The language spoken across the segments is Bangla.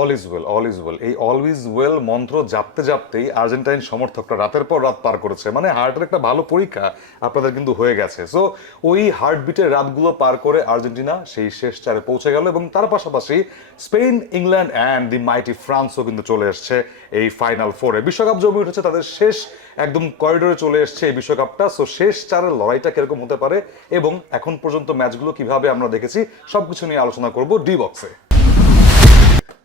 All is well, all is well, এই অল ইজ ওয়েল মন্ত্র জাপতে জাপতেই আর্জেন্টাইন সমর্থকরা রাতের পর রাত পার করেছে। মানে হার্টের একটা ভালো পরীক্ষা আপনাদের কিন্তু হয়ে গেছে। সো ওই হার্টবিটের রাতগুলো পার করে আর্জেন্টিনা সেই শেষ চারে পৌঁছে গেল, এবং তার পাশাপাশি স্পেন, ইংল্যান্ড অ্যান্ড দি মাইটি ফ্রান্সও কিন্তু চলে এসছে এই ফাইনাল ফোরে। বিশ্বকাপ জমে উঠেছে, তাদের শেষ একদম করিডোরে চলে এসছে এই বিশ্বকাপটা। সো শেষ চারের লড়াইটা কিরকম হতে পারে এবং এখন পর্যন্ত ম্যাচগুলো কিভাবে আমরা দেখেছি সবকিছু নিয়ে আলোচনা করব ডি বক্সে।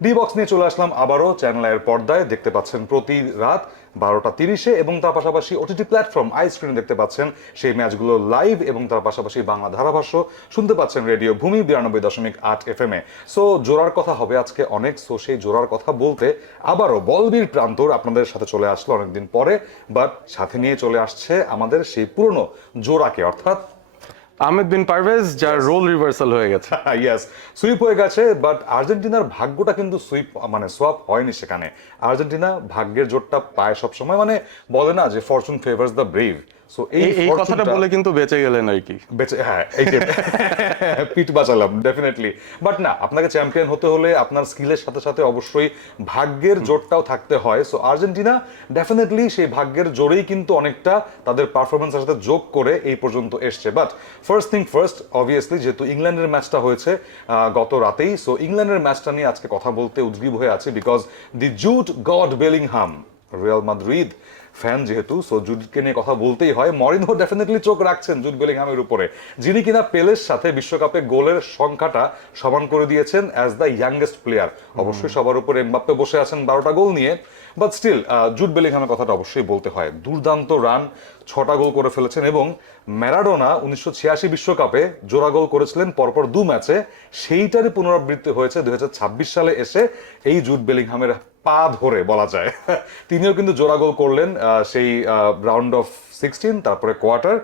ডি বক্স নিয়ে চলে আসলাম আবারও চ্যানেলের পর্দায়। দেখতে পাচ্ছেন প্রতি রাত 12টা 30-এ, এবং তার পাশাপাশি ওটিটি প্ল্যাটফর্ম আই স্ক্রিনে দেখতে পাচ্ছেন সেই ম্যাচগুলো লাইভ, এবং তার পাশাপাশি বাংলা ধারাভাষ্য শুনতে পাচ্ছেন রেডিও ভূমি 92.8 FM এ। সো জোড়ার কথা হবে আজকে অনেক। সো সেই জোড়ার কথা বলতে আবারও বলবীর প্রান্তর আপনাদের সাথে চলে আসলো অনেকদিন পরে, বাট সাথে নিয়ে চলে আসছে আমাদের সেই পুরনো জোড়াকে, অর্থাৎ আহমেদ বিন পারভেজ, যার রোল রিভার্সাল হয়ে গেছে। ইয়েস, সুইপ হয়ে গেছে, বাট আর্জেন্টিনার ভাগ্যটা কিন্তু সুইপ মানে সোয়াপ হয়নি সেখানে। আর্জেন্টিনা ভাগ্যের জোরটা পায় সবসময়, মানে বলে না যে Fortune favours the brave. So এই কথাটা বলে কিন্তু বেঁচে গেলেন আর কি। বেঁচে, হ্যাঁ, এই যে পিঠ বাঁচালাম ডেফিনেটলি। বাট না, আপনাকে চ্যাম্পিয়ন হতে হলে আপনার স্কিলের সাথে সাথে অবশ্যই ভাগ্যের জোরটাও থাকতে হয়। সো আর্জেন্টিনা ডেফিনেটলি সেই ভাগ্যের জোরেই কিন্তু অনেকটা তাদের পারফরমেন্সের সাথে যোগ করে এই পর্যন্ত এসছে। But first thing first, obviously যেহেতু ইংল্যান্ডের ম্যাচটা হয়েছে গত রাতেই, সো ইংল্যান্ডের ম্যাচটা নিয়ে আজকে কথা বলতে উদ্গ্রীব হয়ে আছে, because the Jude god Bellingham, Real Madrid fan যেহেতু, সো জুডকে নিয়ে কথা বলতেই হয়। মরিনহো ডেফিনেটলি চোখ রাখছেন জুড বেলিংহামের উপরে, যিনি কিনা পেলের সাথে বিশ্বকাপে গোলের সংখ্যাটা সমান করে দিয়েছেন অ্যাজ দ্য ইয়াংগেস্ট প্লেয়ার। অবশ্যই সবার উপরে এমবাপ্পে বসে আছেন 12টা গোল নিয়ে, বাট স্টিল জুড বেলিংহামের কথাটা অবশ্যই বলতে হয়। দুর্দান্ত রান, 6টা গোল করে ফেলেছেন, এবং ম্যারাডোনা 1986 বিশ্বকাপে জোড়া গোল করেছিলেন পরপর 2 ম্যাচে, সেইটারই পুনরাবৃত্তি হয়েছে 2026 সালে এসে এই জুড বেলিংহামের পা ধরে বলা যায়। তিনিও কিন্তু জোড়া গোল করলেন সেই রাউন্ড অফ 16, তারপরে কোয়ার্টার।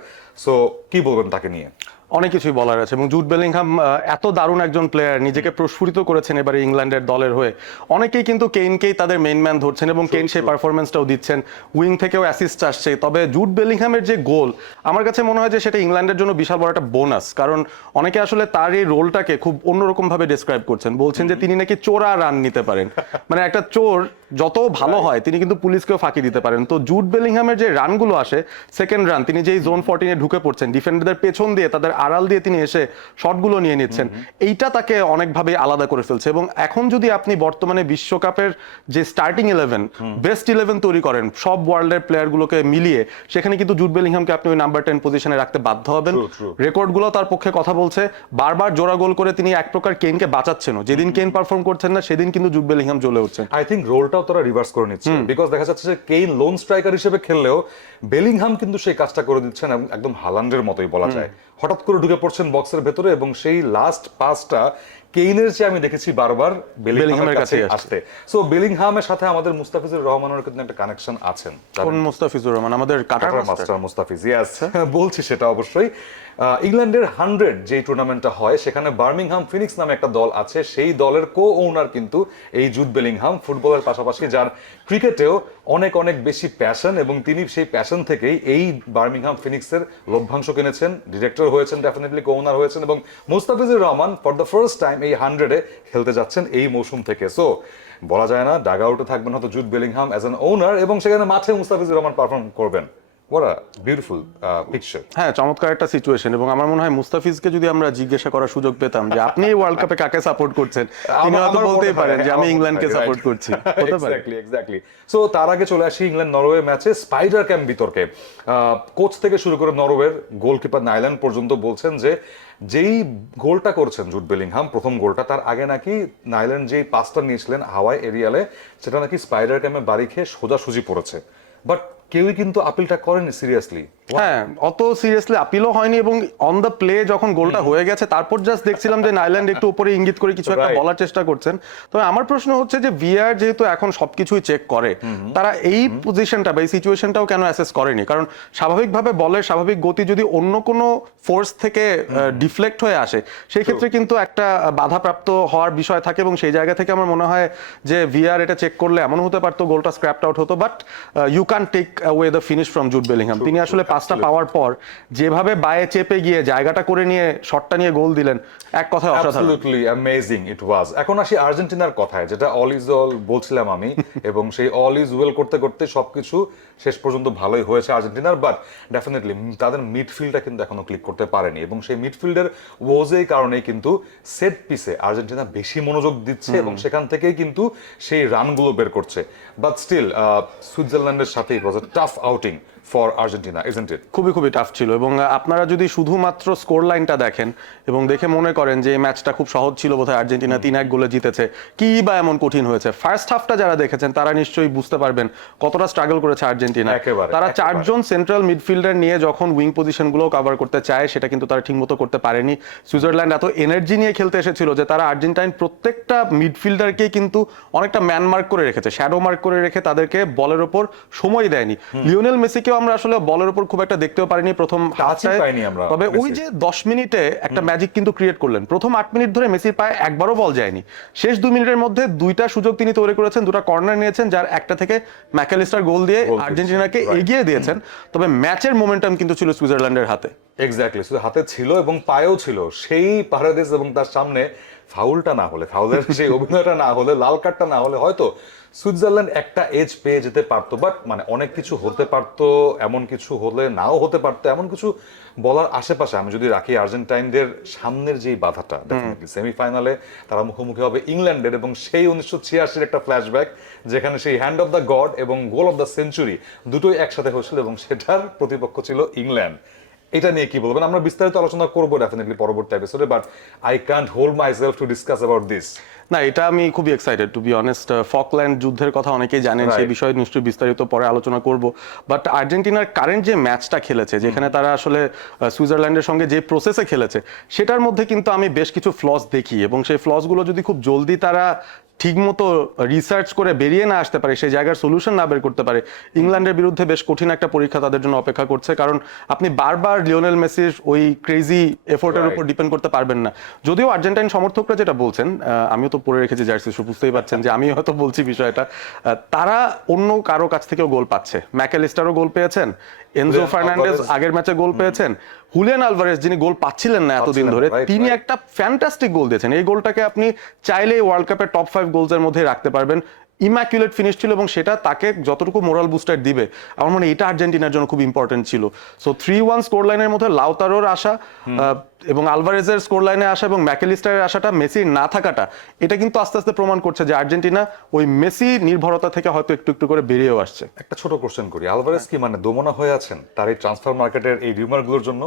সো কি বলবেন তাকে নিয়ে? অনেক কিছুই বলার আছে, এবং জুড বেলিংহাম এত দারুণ একজন প্লেয়ার, নিজেকে প্রস্ফুটিত করেছেন এবারে ইংল্যান্ডের দলের হয়ে। অনেকেই কিন্তু কেইনকেই তাদের মেইন ম্যান ধরছেন, এবং কেইন সেই পারফরমেন্সটাও দিচ্ছেন, উইং থেকেও অ্যাসিস্ট আসছে। তবে জুড বেলিংহামের যে গোল, আমার কাছে মনে হয় যে সেটা ইংল্যান্ডের জন্য বিশাল বড় একটা বোনাস, কারণ অনেকে আসলে তার এই রোলটাকে খুব অন্যরকম ভাবে ডিসক্রাইব করছেন, বলছেন যে তিনি নাকি চোরা রান নিতে পারেন। মানে একটা চোর যত ভালো হয় তিনি কিন্তু পুলিশকেও ফাঁকি দিতে পারেন। তো জুড বেলিংহামের যে রানগুলো আসে, সেকেন্ড রান তিনি যেই জোন 14-এ ঢুকে পড়ছেন, ডিফেন্ডারদের পেছন দিয়ে তাদের আড়াল দিয়ে তিনি এসে শটগুলো নিয়ে নিচ্ছেন, এইটা তাকে অনেকভাবে আলাদা করে ফেলছে। এবং এখন যদি আপনি বর্তমানে বিশ্বকাপের যে স্টার্টিং 11 বেস্ট 11 তৈরি করেন সব ওয়ার্ল্ডের প্লেয়ারগুলোকে মিলিয়ে, সেখানে কিন্তু জুড বেলিংহামকে আপনি ওই নাম্বার 10 পজিশনে রাখতে বাধ্য হবেন। রেকর্ডগুলো তার পক্ষে কথা বলছে, বারবার জোড়া গোল করে তিনি এক প্রকার কেইনকে বাঁচাচ্ছেনও। যেদিন কেইন পারফর্ম করছেন না সেদিন কিন্তু জুড বেলিংহাম জ্বলে উঠছেন। আই থিঙ্ক রোলটাও তারা রিভার্স করে নিচ্ছে, বিকজ দেখা যাচ্ছে যে কেইন লোন স্ট্রাইকার হিসেবে খেললেও বেলিংহাম কিন্তু সেই কাজটা করে দিচ্ছেন, একদম হালান্ডের মতোই বলা যায়। হঠাৎ করে ঢুকে পড়ছেন বক্সের ভেতরে, এবং সেই লাস্ট পাসটা কেইনের চেয়ে আমি দেখেছি বারবার বেলিংহামের কাছে আসতে। সো বেলিংহামের সাথে আমাদের মুস্তাফিজুর রহমানের কিন্তু একটা কানেকশন আছেন। কোন মুস্তাফিজুর রহমান? আমাদের কাটার মাস্টার মুস্তাফিজ, ইয়েস, বলছি সেটা অবশ্যই। ইংল্যান্ডের 100 যে টুর্নামেন্টটা হয় সেখানে বার্মিংহাম ফিনিক্স নামে একটা দল আছে, সেই দলের কো ওনার কিন্তু এই জুড বেলিংহাম, ফুটবলের পাশাপাশি যার ক্রিকেটেও অনেক অনেক বেশি প্যাশন, এবং তিনি সেই প্যাশন থেকেই এই বার্মিংহাম ফিনিক্সের লভ্যাংশ কিনেছেন, ডিরেক্টর হয়েছেন, ডেফিনেটলি কো ওনার হয়েছেন, এবং Mustafizur Rahman for the first time এই 100-এ খেলতে যাচ্ছেন এই মৌসুম থেকে। সো বলা যায় না ডাগ আউটে থাকবেন হয়তো জুড বেলিংহাম অ্যাজ অ্যান ওনার, এবং সেখানে মাঠে মুস্তাফিজুর রহমান পারফর্ম করবেন। What a beautiful picture. হ্যাঁ, চমৎকার একটা সিচুয়েশন। এবং আমার মনে হয় মুস্তাফিজকে যদি আমরা জিজ্ঞাসা করার সুযোগ পেতাম যে আপনি এই ওয়ার্ল্ড কাপে কাকে সাপোর্ট করছেন, তিনি হয়তো বলতেই পারেন যে আমি ইংল্যান্ডকে সাপোর্ট করছি। হতে পারে। এক্স্যাক্টলি। সো তার আগে চলে আসি ইংল্যান্ড নরওয়ে ম্যাচে স্পাইডার ক্যাম্প বিতর্কে। কোচ থেকে শুরু করে নরওয়ের গোলকিপার নাইল্যান্ড পর্যন্ত বলছেন যে যেই গোলটা করছেন জুড বেলিংহাম, প্রথম গোলটা, তার আগে নাকি নাইল্যান্ড যেই পাসটা নিয়েছিলেন হাওয়াই এরিয়ালে, সেটা নাকি স্পাইডার ক্যাম্পে বাড়ি খেয়ে সোজাসুজি পড়েছে। বাট কেউই কিন্তু আপিলটা করেনি সিরিয়াসলি। হ্যাঁ, অত সিরিয়াসলি আপিলও হয়নি, এবং অন দ্য প্লে যখন গোলটা হয়ে গেছে তারপর জাস্ট দেখছিলাম যে নাইল্যান্ড একটু উপরে ইঙ্গিত করে কিছু একটা বলার চেষ্টা করছেন। তবে আমার প্রশ্ন হচ্ছে যে ভিআর যেহেতু এখন সবকিছুই চেক করে, তারা এই পজিশনটা বা এই সিচুয়েশনটাও কেন অ্যাসেস করেনি? কারণ স্বাভাবিকভাবে বলের স্বাভাবিক গতি যদি অন্য কোনো ফোর্স থেকে ডিফ্লেক্ট হয়ে আসে, সেই ক্ষেত্রে কিন্তু একটা বাধাপ্রাপ্ত হওয়ার বিষয় থাকে, এবং সেই জায়গা থেকে আমার মনে হয় যে ভিআর এটা চেক করলে এমন হতে পারতো গোলটা স্ক্র্যাপড আউট হতো। But you can take away the finish from Jude Bellingham. তিনি আসলে পাস পাসটা পাওয়ার পর যেভাবে বায়ে চেপে গিয়ে জায়গাটা করে নিয়ে শটটা নিয়ে গোল দিলেন, এক কথায় অসাধারণ। অ্যাবসলিউটলি অ্যামেজিং ইট ওয়াজ। এখন আসি আর্জেন্টিনার কথায়, যেটা অল ইজ অল বলছিলাম আমি, এবং সেই অল ইজ ওয়েল করতে করতে সবকিছু শেষ পর্যন্ত ভালোই হয়েছে আর্জেন্টিনার, বাট ডেফিনেটলি তাদের মিডফিল্ডটা কিন্তু এখনো ক্লিক করতে পারেনি, এবং সেই মিডফিল্ডের ওজেই কারণেই কিন্তু সেট পিসে আর্জেন্টিনা বেশি মনোযোগ দিচ্ছে এবং সেখান থেকেই কিন্তু সেই রানগুলো বের করছে। বাট স্টিল সুইজারল্যান্ডের সাথে it was a tough outing for Argentina, isn't it? খুবই খুবই টাফ ছিল, এবং আপনারা যদি শুধুমাত্র স্কোর লাইনটা দেখেন এবং দেখে মনে করেন যে এই ম্যাচটা খুব সহজ ছিল, বোধহয় আর্জেন্টিনা 3-1 গোলে জিতেছে, কি বা এমন কঠিন হয়েছে, ফার্স্ট হাফটা যারা দেখেছেন তারা নিশ্চয়ই বুঝতে পারবেন কতটা স্ট্রাগল করেছে আর্জেন্টিনা। তারা 4 জন সেন্ট্রাল মিডফিল্ডার নিয়ে যখন উইং পজিশনগুলো কভার করতে চায় সেটা কিন্তু তারা ঠিকমতো করতে পারেনি। সুইজারল্যান্ড এত এনার্জি নিয়ে খেলতে এসেছিল যে তারা আর্জেন্টাইন প্রত্যেকটা মিডফিল্ডারকে কিন্তু অনেকটা ম্যান মার্ক করে রেখেছে, শ্যাডো মার্ক করে রেখে তাদেরকে বলের ওপর সময় দেয়নি। লিওনেল মেসিকেও আমরা আসলে বলের ওপর খুব একটা দেখতেও পারিনি প্রথম হাফটায়, তবে ওই যে 10 মিনিটে একটা ম্যাজিক কিন্তু ক্রিয়েট করলেন। প্রথম 8 মিনিট ধরে মেসির পায়ে একবারও বল যায়নি, শেষ 2 মিনিটের মধ্যে 2টা সুযোগ তিনি তৈরি করেছেন, 2টা কর্নার নিয়েছেন, যার একটা থেকে ম্যাকালিস্টার গোল দিয়ে আর্জেন্টিনাকে এগিয়ে দিয়েছেন। তবে ম্যাচের মোমেন্টাম কিন্তু ছিল সুইজারল্যান্ডের হাতে। এক্স্যাক্টলি, শুধু হাতে ছিল এবং পায়েও ছিল। সেই পারাদেস এবং তার সামনে ফাউলটা না হলে, ফাউলের সেই অভিনয়টা না হলে, লাল কার্ডটা না হলে হয়তো সুইজারল্যান্ড একটা এজ পেয়ে যেতে পারতো। বাট মানে অনেক কিছু হতে পারতো, এমন কিছু হলে নাও হতে পারতো, এমন কিছু বলার আশেপাশে আমি যদি রাখি আর্জেন্টাইনদের সামনের যেই বাধাটা, ডেফিনেটলি সেমিফাইনালে তারা মুখোমুখি হবে ইংল্যান্ডের, এবং সেই 1986-এর একটা ফ্ল্যাশব্যাক যেখানে সেই হ্যান্ড অফ দ্য গড এবং গোল অফ দ্য সেঞ্চুরি দুটোই একসাথে হয়েছিল, এবং সেটার প্রতিপক্ষ ছিল ইংল্যান্ড। এটা নিয়ে কি বলবেন? আমরা বিস্তারিত আলোচনা করবো ডেফিনেটলি পরবর্তী এপিসোডে, but I can't hold myself to discuss about this. না, এটা আমি খুবই excited to be honest. Falkland যুদ্ধের কথা অনেকেই জানেন, সেই বিষয়ে নিশ্চয়ই বিস্তারিত পরে আলোচনা করব। বাট আর্জেন্টিনার কারেন্ট যে ম্যাচটা খেলেছে, যেখানে তারা আসলে সুইজারল্যান্ডের সঙ্গে যে প্রসেসে খেলেছে, সেটার মধ্যে কিন্তু আমি বেশ কিছু ফ্লস দেখি, এবং সেই ফ্লসগুলো যদি খুব জলদি তারা ঠিকমতো রিসার্চ করে বেরিয়ে না আসতে পারে, সেই জায়গার সলিউশন না বের করতে পারে, ইংল্যান্ডের বিরুদ্ধে বেশ কঠিন একটা পরীক্ষা তাদের জন্য অপেক্ষা করছে। কারণ আপনি বারবার লিওনেল মেসির ওই ক্রেজি এফোর্টের উপর ডিপেন্ড করতে পারবেন না। যদিও আর্জেন্টাইন সমর্থকরা যেটা বলছেন, আমিও তো পড়ে রেখেছি জার্সি, বুঝতেই পারছেন যে আমি হয়তো বলছি বিষয়টা, তারা অন্য কারো কাছ থেকেও গোল পাচ্ছে। ম্যাকালিস্টারও গোল পেয়েছেন, এনজো ফার্নান্ডেজ আগের ম্যাচে গোল পেয়েছেন, হুলিয়ান আলভারেজ যিনি গোল পাচ্ছিলেন না এতদিন ধরে, তিনি একটা ফ্যান্টাস্টিক গোল দিয়েছেন। এই গোলটাকে আপনি চাইলেই ওয়ার্ল্ড কাপের টপ 5 গোলসের মধ্যে রাখতে পারবেন। ইম্যাকুলেট ফিনিশ ছিল, এবং সেটা তাকে যতটুকু মোরাল বুস্টার দিবে আমার মনে হয় এটা আর্জেন্টিনার জন্য খুব ইম্পর্টেন্ট ছিল। সো 3-1 স্কোর লাইনের মধ্যে লাউতারোর আসা এবং আলভারেজের স্কোর লাইনে আসা এবং ম্যাকালিস্টারের আসাটা, মেসির না থাকাটা, এটা কিন্তু আস্তে আস্তে প্রমাণ করছে যে আর্জেন্টিনা ওই মেসি নির্ভরতা থেকে হয়তো একটু একটু করে বেরিয়েও আসছে। একটা ছোট কোশ্চেন করি, আলভারেজ কি মানে দোমনা হয়ে আছেন তার এই ট্রান্সফার মার্কেটের এই রিউমারগুলোর জন্য?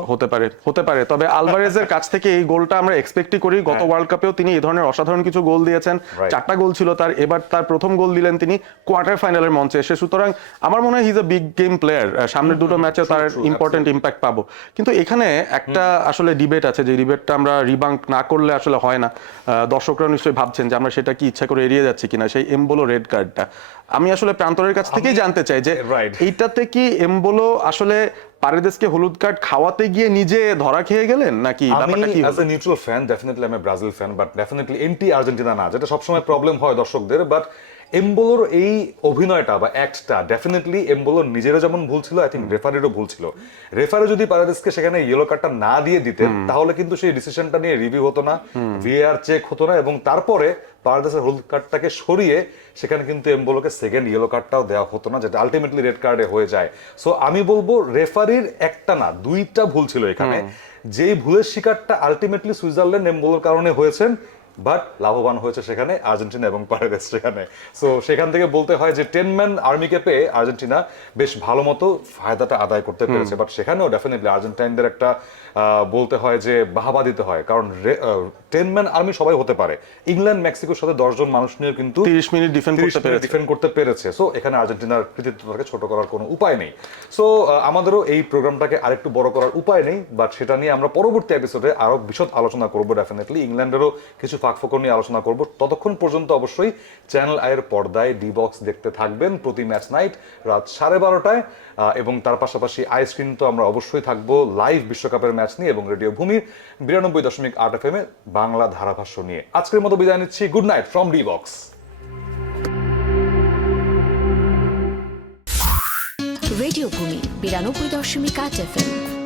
হতে পারে, তবে আলভারেজের কাছ থেকে এই গোলটা আমরা এক্সপেক্টই করি। গত ওয়ার্ল্ড কাপেও তিনি এই ধরনের অসাধারণ কিছু গোল দিয়েছেন, 4টা গোল ছিল তার, এবার তার প্রথম গোল দিলেন তিনি কোয়ার্টার ফাইনালের মঞ্চে এসে। সুতরাং আমার মনে হয় he is a big game player, সামনের দুটো ম্যাচে তার ইম্পর্টেন্ট ইম্প্যাক্ট পাবো। কিন্তু এখানে একটা আসলে ডিবেট আছে, যে ডিবেটটা আমরা রিবাঙ্ক না করলে আসলে হয় না। দর্শকরা নিশ্চয়ই ভাবছেন যে আমরা সেটা কি ইচ্ছা করে এড়িয়ে যাচ্ছি কিনা, সেই এমবোলো রেড কার্ডটা। আমি আসলে প্রান্তরের কাছ থেকেই জানতে চাই যে এইটাতে কি এমবোলো আসলে পারেদেসকে হলুদ কার্ড খাওয়াতে গিয়ে নিজে ধরা খেয়ে গেলেন, নাকি ব্যাপারটা কি? As a neutral fan definitely আমি Brazil fan, but definitely anti Argentina না, যেটা সবসময় প্রবলেম হয় দর্শকদের। বাট এমবোলোর এই অভিনয়টা বা অ্যাক্টটা ডেফিনেটলি এমবোলোর নিজেরও যেমন ভুল ছিল, আই থিঙ্ক রেফারিরও ভুল ছিল। রেফারি যদি পারেদেসকে সেখানে ইয়েলো কার্ডটা না দিয়ে দিতেন, তাহলে কিন্তু সেই ডিসিশনটা নিয়ে রিভিউ হতো না, ভিএআর চেক হতো না, এবং তারপরে পারেদেসের হলুদ কার্ডটাকে সরিয়ে সেখানে কিন্তু এমবোলোকে সেকেন্ড ইয়েলো কার্ডটাও দেওয়া হতো না, যেটা আলটিমেটলি রেড কার্ডে হয়ে যায়। সো আমি বলবো রেফারির একটা না 2টা ভুল ছিল এখানে। যেই ভুলের শিকারটা আলটিমেটলি সুইজারল্যান্ড এমবোলোর কারণে হয়েছেন, বাট লাভবান হয়েছে সেখানে আর্জেন্টিনা এবং পারেদেস সেখানে। সো সেখান থেকে বলতে হয় যে 10 ম্যান আর্মিকে পেয়ে আর্জেন্টিনা বেশ ভালো মতো ফায়দাটা আদায় করতে পেরেছে। বাট সেখানেও ডেফিনেটলি আর্জেন্টাইনদের একটা বলতে হয় যে বাহাবা দিতে হয়, কারণ 10 ম্যান আর্মি সবাই হতে পারে। ইংল্যান্ড মেক্সিকোর সাথে 10 জন মানুষ নিয়ে কিন্তু 30 মিনিট ডিফেন্ড করতে পেরেছে। সো এখানে আর্জেন্টিনার কৃতিত্বটাকে ছোট করার কোনো উপায় নেই। সো আমাদেরও এই প্রোগ্রামটাকে আরেকটু বড় করার উপায় নেই, বাট সেটা নিয়ে আমরা পরবর্তী এপিসোডে আরো বিশদ আলোচনা করবো। ডেফিনেটলি ইংল্যান্ডেরও কিছু ফাঁকফোকর নিয়ে আলোচনা করব। ততক্ষণ পর্যন্ত অবশ্যই চ্যানেল আইয়ের পর্দায় ডি বক্স দেখতে থাকবেন প্রতি ম্যাচ নাইট রাত 12:30টায়, এবং তার পাশাপাশি আইস্ক্রিন তো আমরা অবশ্যই থাকবো লাইভ বিশ্বকাপের ম্যাচ নিয়ে, এবং রেডিও ভূমির 92.8 FM বাংলা ধারাভাষ্য নিয়ে। আজকের মতো বিদায় নিচ্ছি। Good night from D box. Radio ভূমি 92.8 FM